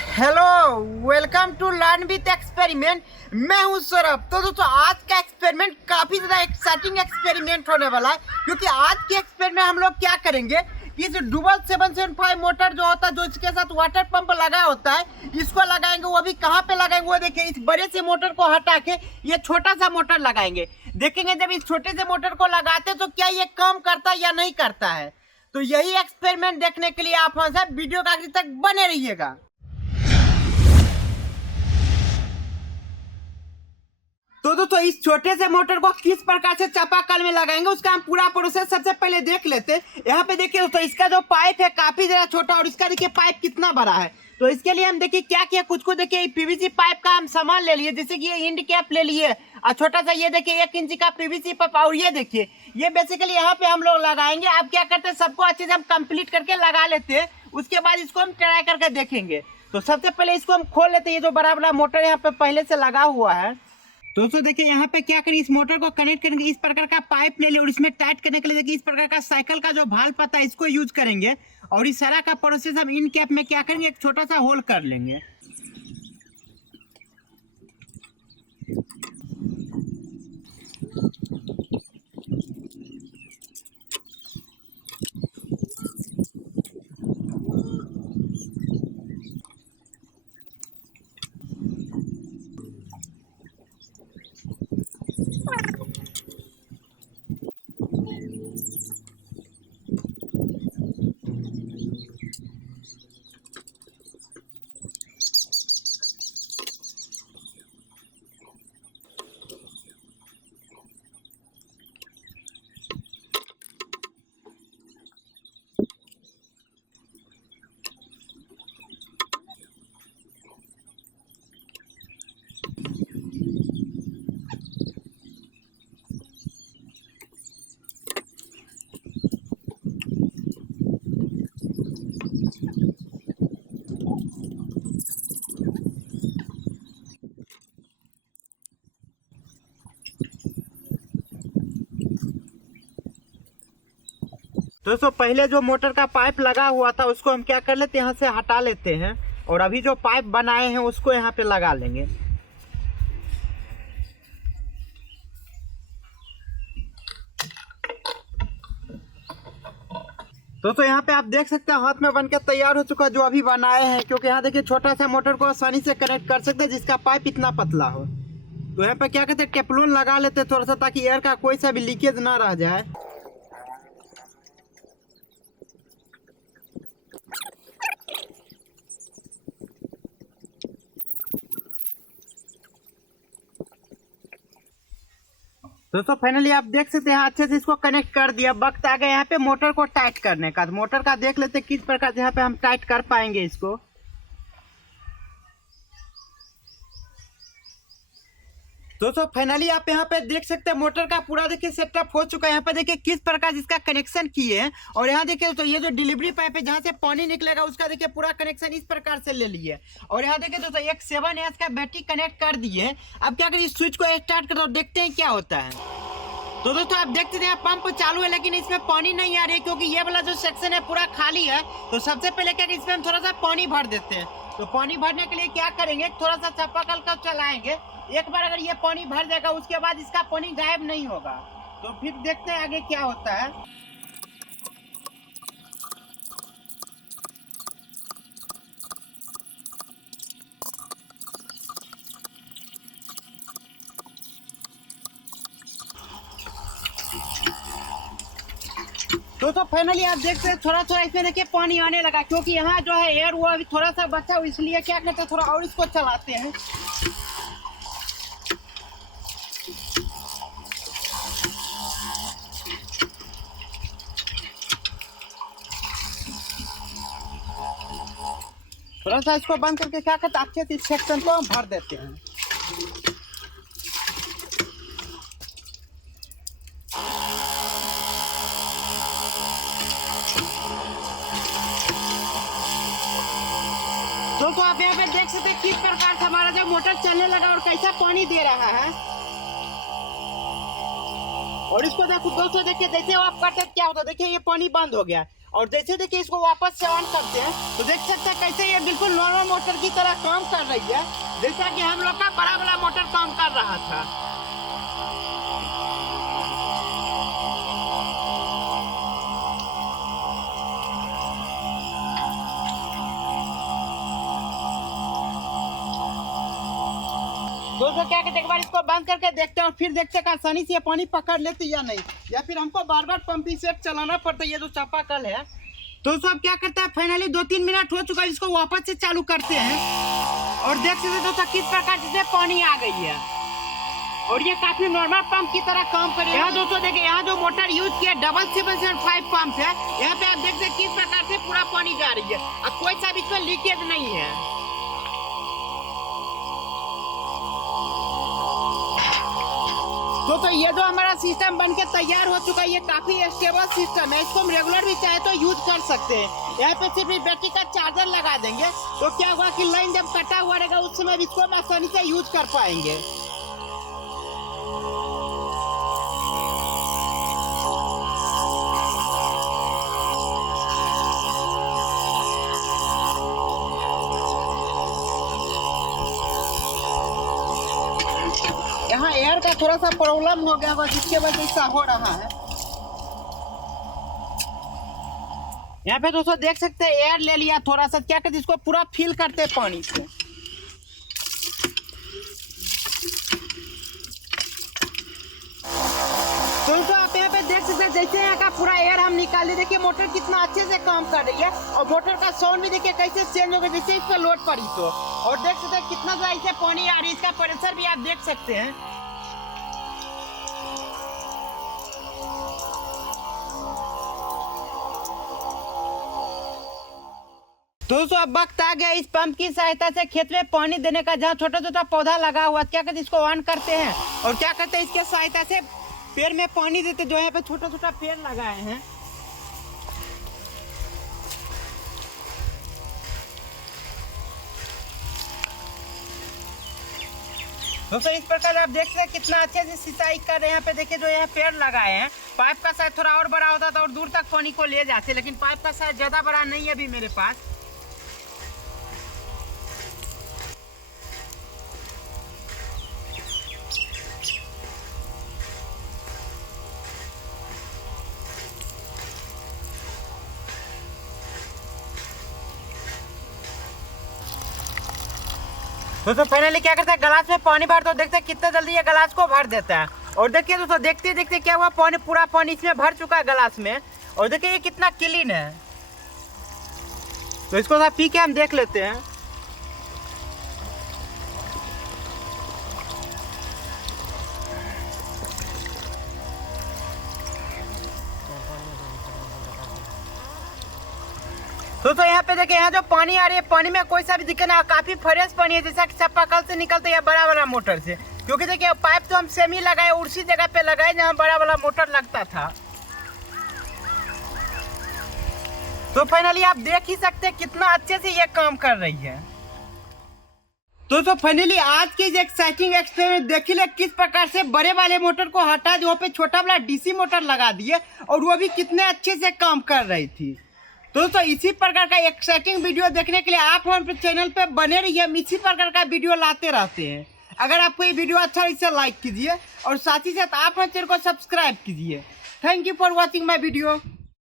Hello, welcome to learn with experiment. मैं हूं सौरभ। तो दोस्तों आज का एक्सपेरिमेंट काफी ज्यादा एक्साइटिंग एक्सपेरिमेंट होने वाला है, क्योंकि आज के एक्सपेरिमेंट हम लोग क्या करेंगे, इस डुबल 775 मोटर जो होता है, जो इसके साथ वाटर पंप लगा होता है, इसको लगाएंगे। वो अभी कहाँ पे लगाएंगे वो देखिए। इस बड़े से मोटर को हटा के ये छोटा सा मोटर लगाएंगे। देखेंगे जब इस छोटे से मोटर को लगाते तो क्या ये काम करता है या नहीं करता है। तो यही एक्सपेरिमेंट देखने के लिए आप हमारे वीडियो का आखिर तक बने रहिएगा। तो दोस्तों इस छोटे से मोटर को किस प्रकार से चापाकल में लगाएंगे उसका हम पूरा प्रोसेस सबसे पहले देख लेते हैं। यहाँ पे देखिए दोस्तों, इसका जो पाइप है काफी ज्यादा छोटा और इसका देखिए पाइप कितना बड़ा है। तो इसके लिए हम देखिए क्या किया, कुछ देखिए पीवीसी पाइप का हम सामान ले लिए, जैसे कि ये इंड कैप ले लिए और छोटा सा ये देखिए 1 इंच का पीवीसी पाइप। और ये देखिए ये बेसिकली यहाँ पे हम लोग लगाएंगे। अब क्या करते हैं, सबको अच्छे से हम कंप्लीट करके लगा लेते हैं, उसके बाद इसको हम ट्राई करके देखेंगे। तो सबसे पहले इसको हम खोल लेते हैं। ये जो बड़ा बड़ा मोटर यहाँ पे पहले से लगा हुआ है। दोस्तों देखिए यहाँ पे क्या करें, इस मोटर को कनेक्ट करेंगे, इस प्रकार का पाइप ले ले और इसमें टाइट करने के लिए देखिए इस प्रकार का साइकिल का जो भाल पता है इसको यूज करेंगे। और इस सारा का प्रोसेस हम इन कैप में क्या करेंगे, एक छोटा सा होल कर लेंगे। दोस्तों पहले जो मोटर का पाइप लगा हुआ था उसको हम क्या कर लेते हैं, यहाँ से हटा लेते हैं और अभी जो पाइप बनाए हैं उसको यहाँ पे लगा लेंगे। दोस्तों यहाँ पे आप देख सकते हैं हाथ में बनकर तैयार हो चुका जो अभी बनाए हैं, क्योंकि यहाँ देखिए छोटा सा मोटर को आसानी से कनेक्ट कर सकते हैं जिसका पाइप इतना पतला हो। तो यहाँ पे क्या कहते हैं, टेफ्लॉन लगा लेते हैं थोड़ा सा, ताकि एयर का कोई सा भी लीकेज ना रह जाए। दोस्तों फाइनली आप देख सकते हैं अच्छे से इसको कनेक्ट कर दिया। वक्त आ गया यहाँ पे मोटर को टाइट करने का। मोटर का देख लेते हैं किस प्रकार से यहाँ पे हम टाइट कर पाएंगे इसको। दोस्तों फाइनली आप यहाँ पे देख सकते हैं मोटर का पूरा देखिए सेटअप हो चुका है। यहाँ पे देखिए किस प्रकार इसका कनेक्शन किए हैं। और यहाँ देखिए तो ये जो डिलीवरी पाइप है जहाँ से पानी निकलेगा उसका देखिए पूरा कनेक्शन इस प्रकार से ले लिए। और यहाँ देखिए दोस्तों एक 7 का बैटरी कनेक्ट कर दिए। अब क्या करें, इस स्विच को स्टार्ट कर दो, देखते हैं क्या होता है। तो दोस्तों आप देखते हैं पंप चालू है लेकिन इसमें पानी नहीं आ रही है, क्योंकि ये वाला जो सेक्शन है पूरा खाली है। तो सबसे पहले क्या इसमें हम थोड़ा सा पानी भर देते हैं। तो पानी भरने के लिए क्या करेंगे, थोड़ा सा चापाकल का चलाएंगे। एक बार अगर ये पानी भर जाएगा उसके बाद इसका पानी गायब नहीं होगा। तो फिर देखते हैं आगे क्या होता है। दोस्तों फाइनली आप देखते हैं थोड़ा थोड़ा इसमें देखिए पानी आने लगा, क्योंकि यहाँ जो है एयर वो अभी थोड़ा सा बचा हुआ, इसलिए क्या करते हैं थोड़ा और इसको चलाते हैं। थोड़ा सा इसको बंद करके क्या करते हैं, अच्छे से इस सेक्शन को हम भर देते हैं। दोस्तों आप यहाँ पे देख सकते हैं किस प्रकार से हमारा जो मोटर चलने लगा और कैसा पानी दे रहा है। और इसको देखो दोस्तों, देखिए जैसे आप करते क्या होता है, देखिए ये पानी बंद हो गया। और जैसे देखिए इसको वापस से ऑन करते हैं तो देख सकते हैं कैसे ये बिल्कुल नॉर्मल मोटर की तरह काम कर रही है, जैसा कि हम लोग का बड़ा वाला मोटर काम कर रहा था। दोस्तों क्या कहते हैं, एक बार इसको बंद करके देखते हैं और फिर देखते हैं कि आसानी से ये पानी पकड़ लेते या नहीं, या फिर हमको बार बार पंपी सेट चलाना पड़ता है। ये जो चापाकल है दोस्तों, अब क्या करता है, फाइनली 2-3 मिनट हो चुका है, इसको वापस से चालू करते हैं और देख सकते हैं दोस्तों किस प्रकार से पानी आ गई है और ये काफी नॉर्मल पंप की तरह काम करेगा। यहाँ दोस्तों देखिए, यहाँ जो मोटर यूज किया 775 पंप है, यहाँ पे आप देखते हैं किस प्रकार से पूरा पानी जा रही है और कोई सा भी इसमें लीकेज नहीं है। तो ये जो हमारा सिस्टम बनके तैयार हो चुका है, ये काफी स्टेबल सिस्टम है, इसको हम रेगुलर भी चाहे तो यूज कर सकते हैं। यहाँ पे सिर्फ बैटरी का चार्जर लगा देंगे तो क्या होगा कि लाइन जब कटा हुआ रहेगा उस समय भी इसको हम आसानी से यूज कर पाएंगे। यहाँ एयर का थोड़ा सा प्रॉब्लम हो गया, जिसके वजह से ऐसा हो रहा है। यहाँ पे दोस्तों देख सकते हैं एयर ले लिया थोड़ा सा, क्या कहते हैं इसको पूरा फिल करते हैं पानी से। दोस्तों आप यहाँ पे देख सकते हैं जैसे यहाँ का पूरा एयर हम निकाले, देखिए मोटर कितना अच्छे से काम कर रही है और मोटर का साउंड भी देखिए कैसे चेंज हो गया जैसे इस पर लोड पड़ी तो। और देख सकते हैं कितना जो ऐसे पानी आ रही है, इसका प्रेशर भी आप देख सकते हैं। दोस्तों अब वक्त आ गया इस पंप की सहायता से खेत में पानी देने का। जहाँ छोटा छोटा पौधा लगा हुआ, क्या कहते हैं इसको ऑन करते हैं और क्या करते हैं इसके सहायता से पेड़ में पानी देते, जो यहाँ पे छोटा छोटा पेड़ लगाए हैं। दोस्तों इस प्रकार आप देख सकते हैं कितना अच्छे से सिंचाई कर रहे हैं। यहाँ पे देखिए जो यहाँ पेड़ लगाए हैं, पाइप का साइज थोड़ा और बड़ा होता था और दूर तक पानी को ले जाते, लेकिन पाइप का साइज ज्यादा बड़ा नहीं है अभी मेरे पास। दोस्तों फाइनली क्या करता है, गिलास में पानी भर तो देखते हैं कितना जल्दी ये गिलास को भर देता है। और देखिए दोस्तों देखते देखते क्या हुआ, पानी पूरा पानी इसमें भर चुका है गिलास में। और देखिए ये कितना क्लीन है, तो इसको थोड़ा पी के हम देख लेते हैं। दोस्तों यहाँ पे देखिए, यहाँ जो पानी आ रही है पानी में कोई सा भी दिक्कत नहीं, काफी फ्रेश पानी है, जैसा कि चापाकल से निकलता है बड़ा वाला मोटर से। क्योंकि देखिए पाइप तो हम सेमी लगाए उसी जगह पे लगाए जहाँ बड़ा वाला मोटर लगता था। तो फाइनली आप देख ही सकते हैं कितना अच्छे से ये काम कर रही है। दोस्तों फाइनली आज की एक्साइटिंग एक्सपेरिमेंट देखिए ले, किस प्रकार से बड़े वाले मोटर को हटा वहाँ पे छोटा वाला डीसी मोटर लगा दिए और वो भी कितने अच्छे से काम कर रही थी। दोस्तों इसी प्रकार का एक्साइटिंग वीडियो देखने के लिए आप हमारे चैनल पे बने रहिए, हम इसी प्रकार का वीडियो लाते रहते हैं। अगर आपको ये वीडियो अच्छा लगे इसे लाइक कीजिए और साथ ही साथ आप हमारे चैनल को सब्सक्राइब कीजिए। Thank you for watching my video.